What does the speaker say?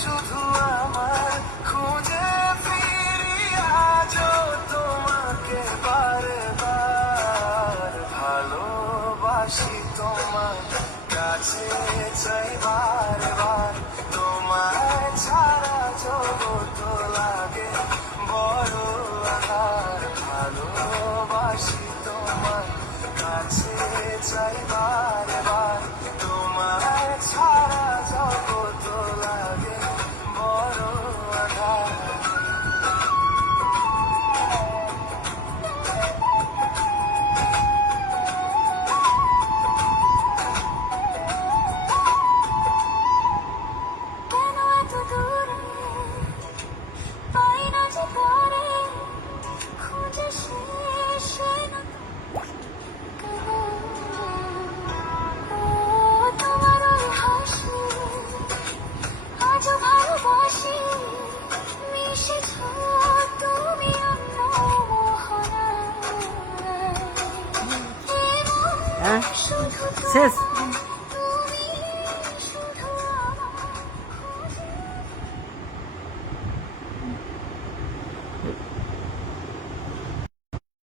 শুধু আমার খুঁজে ফিরি আজও তোমাকে বারবার ভালোবাসি তোমার কাছে চাই বারবার তোমায় ছাড়া জগৎ লাগে বড় আধার ভালোবাসি তোমার কাছে চাই বারবার তোমায় ছাড়া জগৎ লাগে বড় আধার কেন এত দূরে পাই না যে পরে খুঁজে শেষ হয় না কেন ও তোমার ওই হাসি আজও ভালোবাসি মিশেছ তুমি অন্য মোহনায় হ্যাঁ শুধু শেষ তোমার